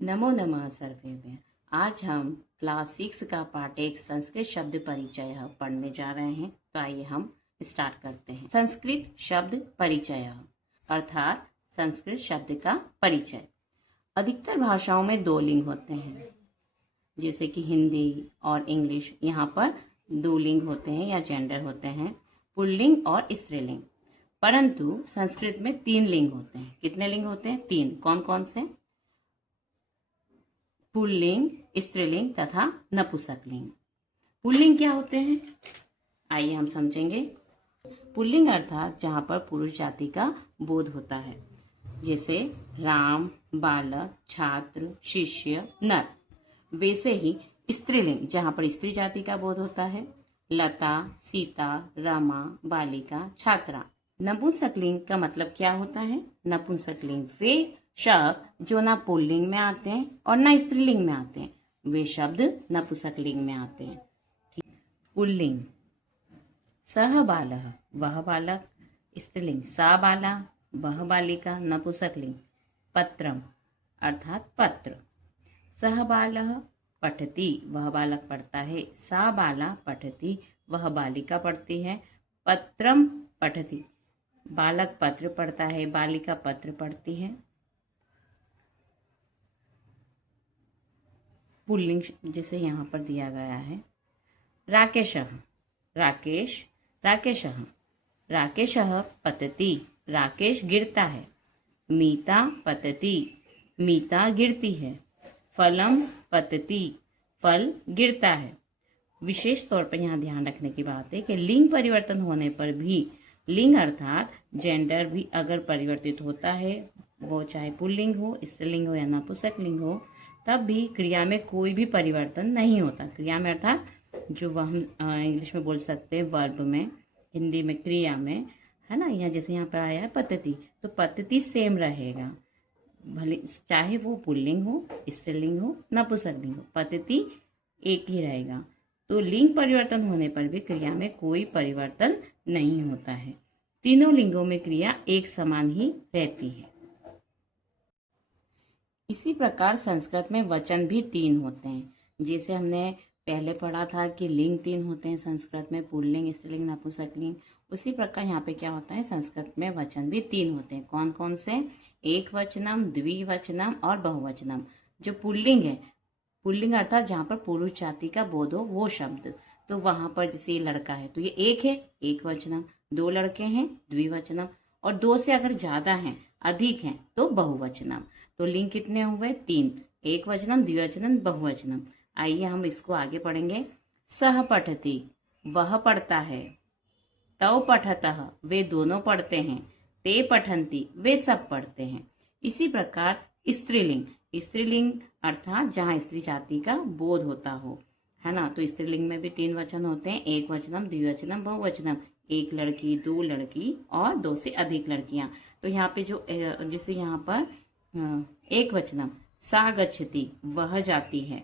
नमो नमः सर्वेभ्यः। आज हम क्लास 6 का पार्ट 1 संस्कृत शब्द परिचय पढ़ने जा रहे हैं। तो आइए हम स्टार्ट करते हैं। संस्कृत शब्द परिचय अर्थात संस्कृत शब्द का परिचय। अधिकतर भाषाओं में दो लिंग होते हैं, जैसे कि हिंदी और इंग्लिश। यहाँ पर दो लिंग होते हैं या जेंडर होते हैं, पुल्लिंग और स्त्रीलिंग। परंतु संस्कृत में तीन लिंग होते हैं। कितने लिंग होते हैं? तीन। कौन कौन से? पुल्लिंग, स्त्रीलिंग तथा नपुंसकलिंग। पुल्लिंग क्या होते हैं, आइए हम समझेंगे। पुल्लिंग अर्थात जहाँ पर पुरुष जाति का बोध होता है, जैसे राम, बालक, छात्र, शिष्य, नर। वैसे ही स्त्रीलिंग जहाँ पर स्त्री जाति का बोध होता है, लता, सीता, रमा, बालिका, छात्रा। नपुंसकलिंग का मतलब क्या होता है? नपुंसकलिंग वे शब्द जो ना पुल्लिंग में आते हैं और ना स्त्रीलिंग में आते हैं, वे शब्द नपुंसकलिंग में आते हैं। पुल्लिंग सह बालः, वह बालक। स्त्रीलिंग सा बाला, वह बालिका। नपुंसकलिंग पत्रम अर्थात पत्र। सह बालः पठति, वह बालक पढ़ता है। सा बाला पठति, वह बालिका पढ़ती है। पत्रम पठति, बालक पत्र पढ़ता है, बालिका पत्र पढ़ती है। पुल्लिंग जैसे यहाँ पर दिया गया है, राकेशः, राकेश, राकेशः, राकेशः पतति, राकेश गिरता है। मीता पतति, मीता गिरती है। फलम पतति, फल गिरता है। विशेष तौर पर यहाँ ध्यान रखने की बात है कि लिंग परिवर्तन होने पर भी, लिंग अर्थात जेंडर भी अगर परिवर्तित होता है, वो चाहे पुल्लिंग हो, स्त्रीलिंग हो या नपुंसकलिंग हो, तब भी क्रिया में कोई भी परिवर्तन नहीं होता। क्रिया में अर्थात जो वह हम इंग्लिश में बोल सकते हैं वर्ब में, हिंदी में क्रिया में, है ना। यहाँ जैसे यहाँ पर आया है पद्धति, तो पद्धति सेम रहेगा, भले चाहे वो पुल्लिंग हो, स्त्रीलिंग हो, नपुंसकलिंग हो, पद्धति एक ही रहेगा। तो लिंग परिवर्तन होने पर भी क्रिया में कोई परिवर्तन नहीं होता है। तीनों लिंगों में क्रिया एक समान ही रहती है। इसी प्रकार संस्कृत में वचन भी तीन होते हैं। जैसे हमने पहले पढ़ा था कि लिंग तीन होते हैं संस्कृत में, पुल्लिंग, स्त्रीलिंग, नपुंसकलिंग। उसी प्रकार यहाँ पे क्या होता है, संस्कृत में वचन भी तीन होते हैं। कौन कौन से? एक वचनम, द्विवचनम और बहुवचनम। जो पुल्लिंग है, पुल्लिंग अर्थात जहाँ पर पुरुष जाति का बोध हो, वो शब्द। तो वहां पर जैसे ये लड़का है तो ये एक है, एक वचनम। दो लड़के हैं, द्विवचनम। और दो से अगर ज्यादा हैं, अधिक हैं, तो बहुवचनम। तो लिंग कितने हुए? तीन। एक वचनम, द्विवचनम, बहुवचनम। आइए हम इसको आगे पढ़ेंगे। सह पठति, वह पढ़ता है। तौ पठतः, वे दोनों पढ़ते हैं। ते पठन्ति, वे सब पढ़ते हैं। इसी प्रकार स्त्रीलिंग, स्त्रीलिंग अर्थात जहाँ स्त्री जाति का बोध होता हो, है ना। तो स्त्रीलिंग में भी तीन वचन होते हैं, एक वचनम, द्विवचनम, बहुवचनम। एक लड़की, दो लड़की और दो से अधिक लड़कियां। तो यहाँ पे जो जैसे यहाँ पर एक वचनम सा गच्छति, वह जाती है।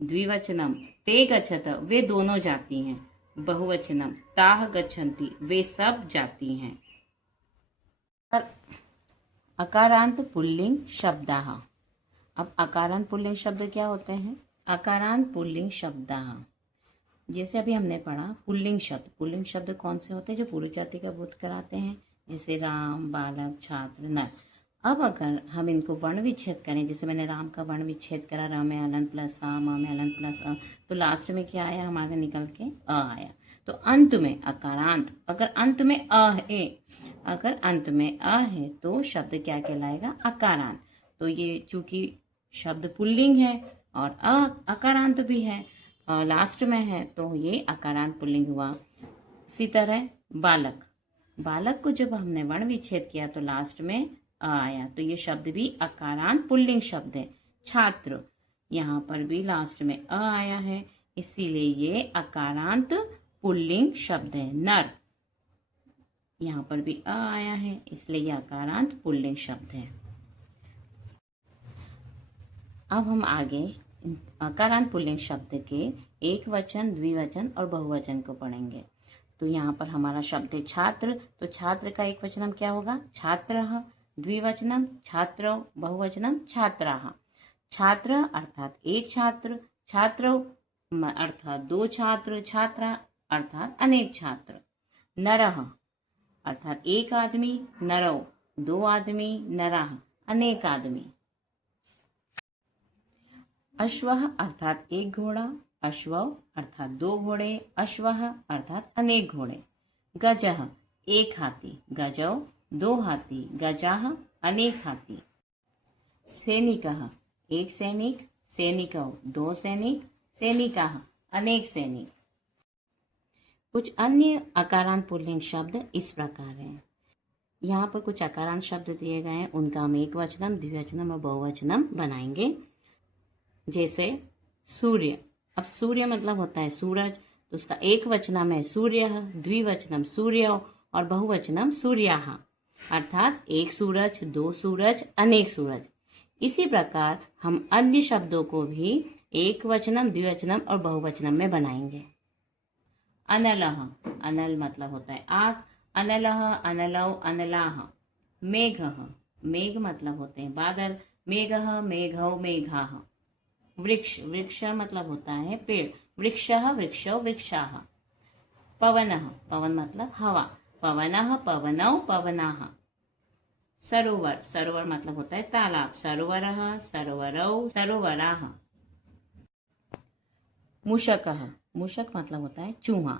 द्विवचनम ते गच्छत, वे दोनों जाती हैं। बहुवचनम ताह गच्छन्ति, वे सब जाती हैं। अकारांत पुल्लिंग शब्दाः। अब अकारांत पुल्लिंग शब्द क्या होते हैं? अकारांत पुल्लिंग शब्दाः, जैसे अभी हमने पढ़ा पुल्लिंग शब्द। पुल्लिंग शब्द कौन से होते हैं? जो पुरुष जाति का बोध कराते हैं, जैसे राम, बालक, छात्र, नर। अब अगर हम इनको वर्ण विच्छेद करें, जैसे मैंने राम का वर्ण विच्छेद करा, र में अलंत प्लस आ, म में अलंत प्लस अ, तो लास्ट में क्या आया हमारे निकल के? अ आया। तो अंत में अकारांत, अगर अंत में अ है, अगर अंत में अ है तो शब्द क्या कहलाएगा? अकारांत। तो ये चूंकि शब्द पुल्लिंग है और अकारांत भी है, लास्ट में है, तो ये अकारांत पुल्लिंग हुआ। इसी तरह बालक, बालक को जब हमने वर्ण विच्छेद किया तो लास्ट में आया, तो ये शब्द भी अकारांत पुल्लिंग शब्द है। छात्र, यहाँ पर भी लास्ट में अ आया है, इसीलिए ये अकारांत पुल्लिंग शब्द है। नर, यहाँ पर भी अ आया है, इसलिए ये अकारांत पुल्लिंग शब्द है। अब हम आगे अकारांत पुल्लिंग शब्द के एक वचन, द्विवचन और बहुवचन को पढ़ेंगे। तो यहाँ पर हमारा शब्द है छात्र, तो छात्र का एक वचनम क्या होगा? छात्रः। द्विवचनम छात्रौ, बहुवचनम छात्राः। छात्र अर्थात एक छात्र, छात्र अर्थात दो छात्र, छात्रा अर्थात अनेक छात्र। नरः अर्थात एक आदमी, नरौ दो आदमी, नराः अनेक आदमी। अश्वः अर्थात एक घोड़ा, अश्वौ अर्थात दो घोड़े, अश्वः अर्थात अनेक घोड़े। गजः एक हाथी, गजौ दो हाथी, गजाः अनेक हाथी। सैनिकः एक सैनिक, सैनिकौ दो सैनिक, सैनिकाः अनेक सैनिक। कुछ अन्य अकारांत पुल्लिंग शब्द इस प्रकार हैं। यहाँ पर कुछ अकारांत शब्द दिए गए हैं, उनका हम एक वचनम, द्विवचनम और बहुवचनम बनाएंगे। जैसे सूर्य, अब सूर्य मतलब होता है सूरज, तो उसका एक वचनम है सूर्यः, द्विवचनम सूर्यौ और बहुवचनम सूर्याः, अर्थात एक सूरज, दो सूरज, अनेक सूरज। इसी प्रकार हम अन्य शब्दों को भी एक वचनम, द्विवचनम और बहुवचनम में बनाएंगे। अनलः, अनल मतलब होता है आग, अनलः, अनलौ, अनलाः। मेघः, मेघ मतलब होते हैं बादल, मेघः, मेघौ, मेघाः। वृक्ष, वृक्ष मतलब होता है पेड़, वृक्षः, वृक्षौ, वृक्षाः। पवनः, पवन मतलब हवा, पवनः, पवनौ, पवनाः। सरोवर, सरोवर मतलब होता है तालाब, सरोवरः, सरोवरौ, सरोवराः। मूषकः, मूषक मतलब होता है चूहा,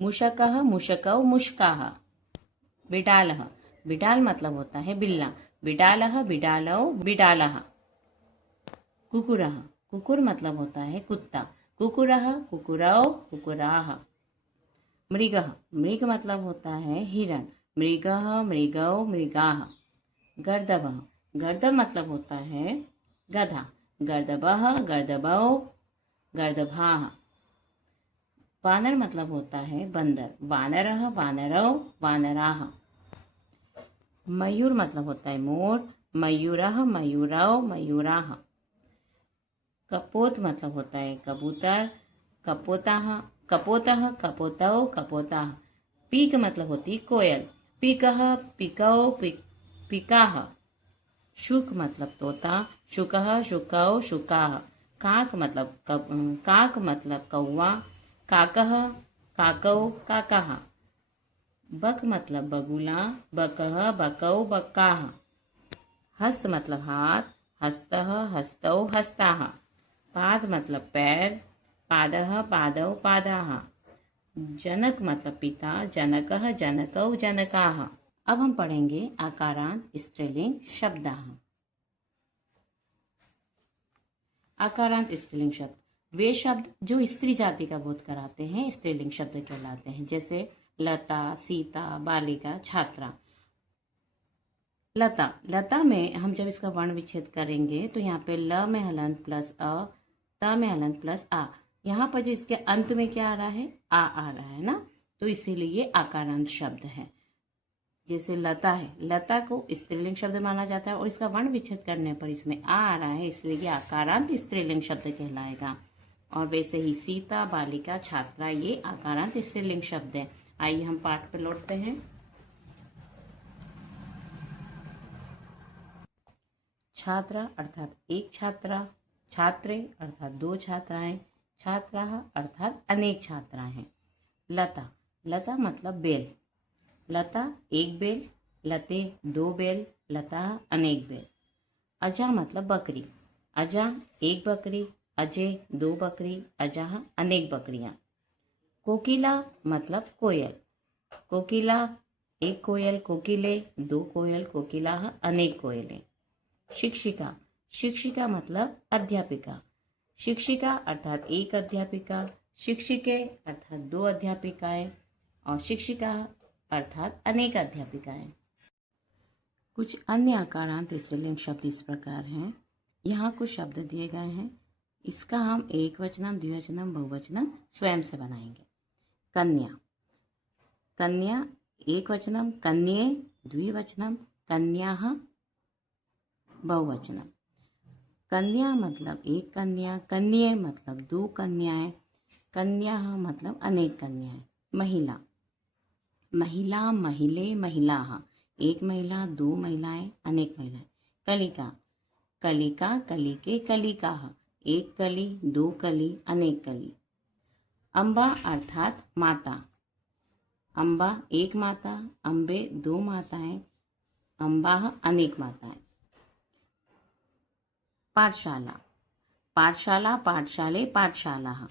मूषकः, मूषकौ, मूषकाः। बिडालः, बिडाल मतलब होता है बिल्ला, बिडालः, बिडालौ, बिडालः। कुकुरः, कुकुर मतलब होता है कुत्ता, कुकुरः, कुकुरौ, कुकुराः। मृगः, मृग मतलब होता है हिरण, मृगः, मृगौ, मृगाः। गर्दभः, गर्दभ मतलब होता है गधा, गर्दभः, गर्दभौ, गर्दभाः। वानर मतलब होता है बंदर, वानरः, वानरौ, वानराः। मयूर मतलब होता है मोर, मयूरः, मयूरौ, मयूराः। कपोत मतलब होता है कबूतर, कपोताः, कपोतः, कपोतौ, कपोताः। पीक मतलब होती है कोयल, पीकः, पीकौ, पीकाः। शुक मतलब तोता, शुकः, शुकौ, शुकाः। काक मतलब कौवा, काकः, काकौ, काकाः। बक मतलब बगुला, बकः, बकौ, बक्काः। हस्त मतलब हाथ, हस्तः, हस्तौ, हस्ताः। पाद मतलब पैर, पादः, पादौ, पादाः। जनक मतलब पिता, जनकः, जनकौ, जनकाः। अब हम पढ़ेंगे आकारांत स्त्रीलिंग शब्दाः। आकारांत स्त्रीलिंग शब्द वे शब्द जो स्त्री जाति का बोध कराते हैं स्त्रीलिंग शब्द कहलाते हैं। जैसे लता, सीता, बालिका, छात्रा। लता, लता में हम जब इसका वर्ण विच्छेद करेंगे तो यहाँ पे ल में हलंत प्लस अ, त में हलंत प्लस आ, यहाँ पर जो इसके अंत में क्या आ रहा है, आ रहा है ना, तो इसीलिए ये आकारांत शब्द है। जैसे लता है, लता को स्त्रीलिंग शब्द माना जाता है और इसका वर्ण विच्छेद करने पर इसमें आ रहा है, इसलिए ये आकारांत स्त्रीलिंग शब्द कहलाएगा। और वैसे ही सीता, बालिका, छात्रा ये आकारांत स्त्रीलिंग शब्द है। आइए हम पाठ पर लौटते हैं। छात्रा अर्थात एक छात्रा, छात्रे अर्थात दो छात्राएं, छात्राः अर्थात अनेक छात्राएं। लता, लता मतलब बेल, लता एक बेल, लते दो बेल, लता अनेक बेल। अजा मतलब बकरी, अजा एक बकरी, अजय दो बकरी, अजाह अनेक बकरियां। कोकिला मतलब कोयल, कोकिला एक कोयल, कोकिले दो कोयल, कोकिलाः अनेक कोयलें। शिक्षिका, शिक्षिका मतलब अध्यापिका, शिक्षिका अर्थात एक अध्यापिका, शिक्षिके अर्थात दो अध्यापिकाएं और शिक्षिका अर्थात अनेक अध्यापिकाएं। कुछ अन्य आकारांत स्त्रीलिंग शब्द इस प्रकार हैं। यहाँ कुछ शब्द दिए गए हैं, इसका हम एक वचनम, द्विवचनम, बहुवचनम स्वयं से बनाएंगे। कन्या, कन्या एक वचनम, कन्ये द्विवचनम, कन्याः बहुवचनम। कन्या मतलब एक कन्या, कन्ये मतलब दो कन्याएं, कन्याः मतलब अनेक कन्याएं। महिला, महिला, महिले, महिलाः एक महिला, दो महिलाएं, अनेक महिलाएं। कलिका, कलिका कलिके कलिकाः, एक कली, दो कली, अनेक कली। अम्बा अर्थात माता, अम्बा एक माता, अम्बे दो माताएं, अम्बाः अनेक माताएं। पाठशाला, पाठशाला पाठशाले पाठशालाः,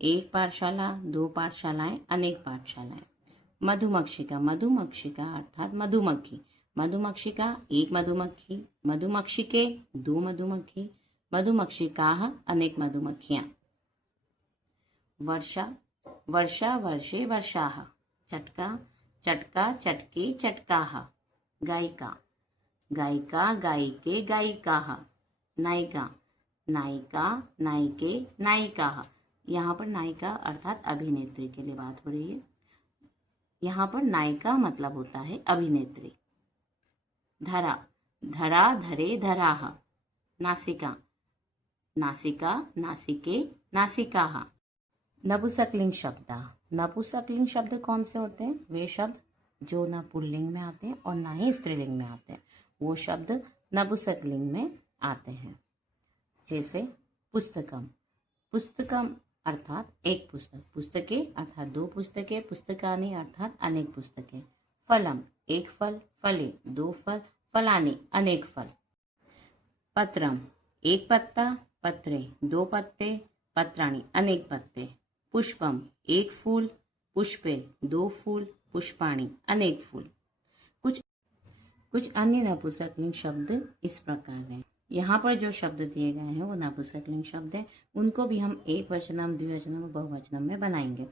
एक पाठशाला, दो पाठशालाएं, अनेक पाठशालाएं। मधुमक्षिका, मधुमक्षिका अर्थात मधुमक्खी, मधुमक्षिका एक मधुमक्खी, मधुमक्षिके दो मधुमक्खी, मधुमक्षिकाः अनेक मधुमक्खियां। वर्षा, वर्षा वर्षे वर्षाः, चटका चटका चटके चटकाः। गायिका, गायिका गायिके गायिकाः। नायिका, नायिका नायिके नायिकाः। यहाँ पर नायिका अर्थात अभिनेत्री के लिए बात हो रही है। यहाँ पर नायिका मतलब होता है अभिनेत्री। धरा, धरा धरे धराः। नासिका, नासिका नासिके नासिकाः। नपुंसकलिंग शब्द, नपुंसकलिंग शब्द कौन से होते हैं? वे शब्द जो न पुल्लिंग में आते हैं और ना ही स्त्रीलिंग में आते हैं, वो शब्द नपुंसकलिंग में आते हैं। जैसे पुस्तकम, पुस्तकम अर्थात एक पुस्तक, पुस्तकें अर्थात दो पुस्तकें, पुस्तकानि अर्थात अनेक पुस्तकें। फलम एक फल, फले दो फल, फलानि अनेक फल। पत्रम एक पत्ता, पत्रे दो पत्ते, पत्राणि अनेक पत्ते। पुष्पम एक फूल, पुष्पे दो फूल, पुष्पाणि अनेक फूल। कुछ अन्य नपुंसकलिंग शब्द इस प्रकार हैं। यहाँ पर जो शब्द दिए गए हैं वो नपुंसकलिंग शब्द हैं, उनको भी हम एक वचनम, द्विवचनम और बहुवचनम में बनाएंगे।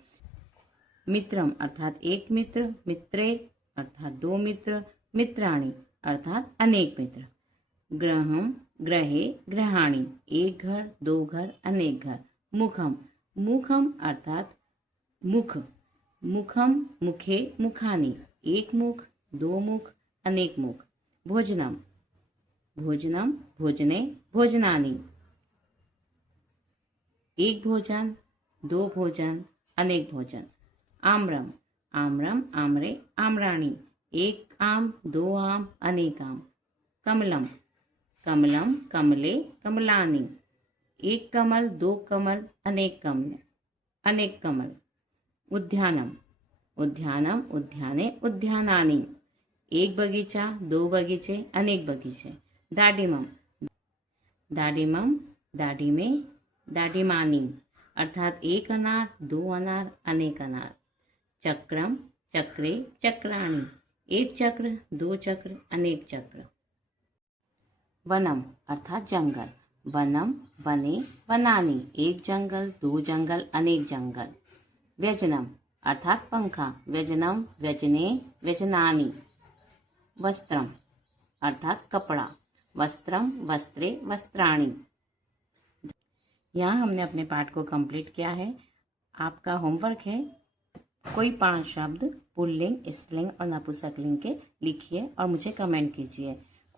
मित्रम अर्थात एक मित्र, मित्रे अर्थात दो मित्र, मित्राणि अर्थात अनेक मित्र। गृहम गृहे गृहाणि एक घर, दो घर, अनेक घर। मुखम, मुखम अर्थात मुख, मुखम मुखे मुखानि एक मुख, दो मुख, अनेक मुख। भोजनम, भोजनम भोजने भोजनानि एक भोजन, दो भोजन, अनेक भोजन। आम्रम, आम्रम आम्रे आम्राणि एक आम, दो आम, अनेक आम। कमलम, कमलम कमले कमलानि एक कमल, दो कमल, अनेक कमल, अनेक कमल। उद्यानम, उद्यानम उद्याने उद्यानानि एक बगीचा, दो बगीचे, अनेक बगीचे। दाडिमम, दाडिमम दाडिमे दाडिमानि अर्थात एक अनार, दो अनार, अनेक अनार। चक्रम चक्रे चक्राणि एक चक्र, दो चक्र, अनेक चक्र। वनम अर्थात जंगल, वनम वने वनानि एक जंगल, दो जंगल, अनेक जंगल। व्यजनम अर्थात पंखा, व्यजनम व्यजने व्यजनानि। वस्त्रम अर्थात कपड़ा, वस्त्रम वस्त्रे वस्त्राणि। यहाँ हमने अपने पाठ को कंप्लीट किया है। आपका होमवर्क है, कोई 5 शब्द पुल्लिंग, स्त्रीलिंग और नपुंसकलिंग के लिखिए और मुझे कमेंट कीजिए।